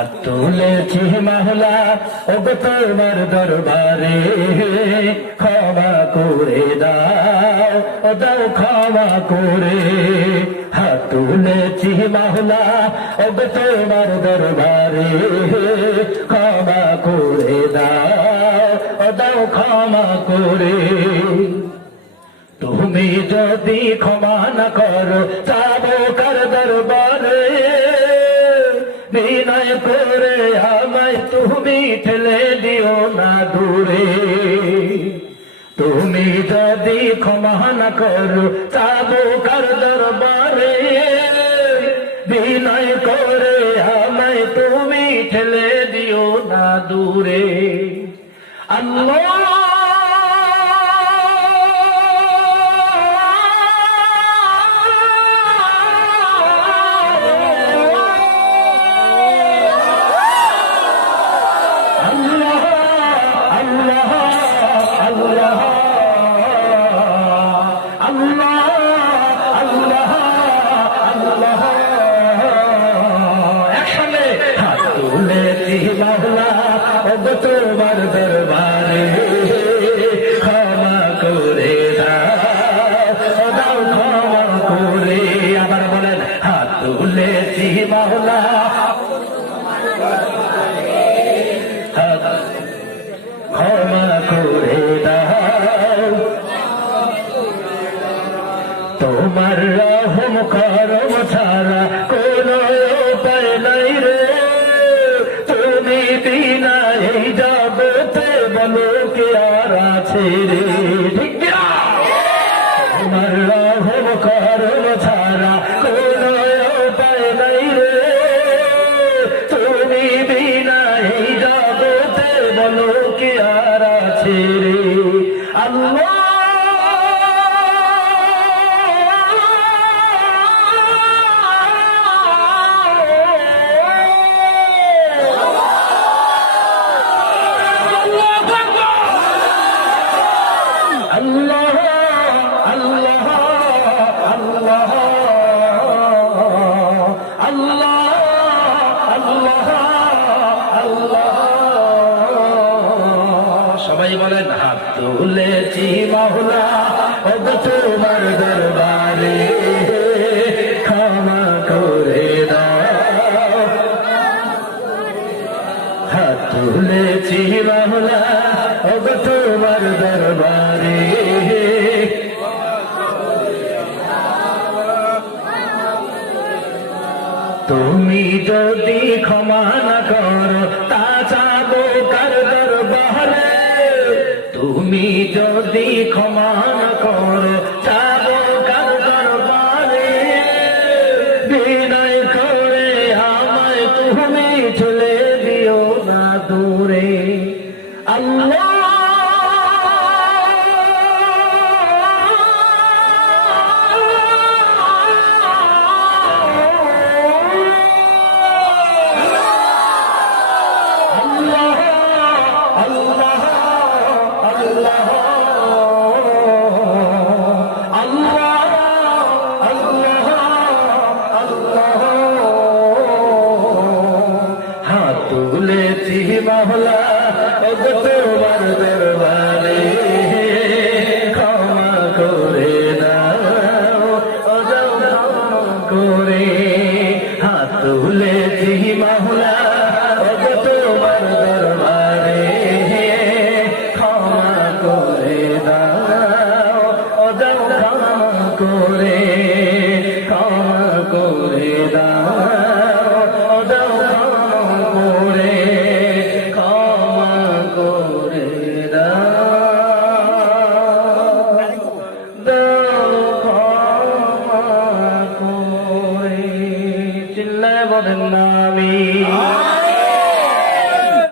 হাত তুলেছি মাওলা ওগো তোমার দরবারে, ক্ষমা করে দাও, ও দাও ক্ষমা করে। হাত তুলেছি মাওলা ওগো তোমার দরবারে, ক্ষমা করে দাও, ও দাও ক্ষমা করে। তুমি যদি ক্ষমা না করো যাবো কার দরবারে, বিনয় করে আমায় তুমি ঠেলে দিও না দূরে। তুমি যদি ক্ষমা না করো যাবো কার দরবারে, বিনয় করে আমায় তুমি ঠেলে দিও না দূরে। আল্লাহ তোমার দরবারে, ক্ষমা করে দাও, দাও ক্ষমা করে। আবার বলেন হাত তুলেছি মাওলা, ক্ষমা করে দাও। তোমার রহম করম ছাড়া কোনো উপায় নাই রে, তুমি বিনা এই জগতে বলো কে আর আছে রে। ঠিক না? তোমার রহম করম ছাড়া কোনো উপায় নাই রে, তুমি বিনা এই জগতে বলো কে আর আছে রে। আল্লাহ আল্লাহ আল্লাহ আল্লাহ আল্লাহ আল্লাহ আল্লাহ। সবাই বলেন হাত তুলেছি মাওলা ওগো তোমার দরবারে, ক্ষমা করে দাও। হাত তুলেছি মাওলা ওগো তোমার দরবারে, তুমি যদি ক্ষমা না করো তা চাবো কার দরবারে। তুমি যদি ক্ষমা না করো চাবো কার দরবারে, বিনয় করে আমায় তুমি ঠেলে দিও না দূরে। আল্লাহ তুলেছি মাওলা ওগো তোমার দরবারে, ক্ষমা করে দাও, ও দাও ক্ষমা করে। হাত তুলেছি মাওলা ওগো তোমার দরবারে, ক্ষমা করে দাও, ও দাও ক্ষমা করে। ক্ষমা করে দাও, ও দাও করে, ক্ষমা করে দাও, ক্ষমা করে। চিল্লায় বলেন না আমিন।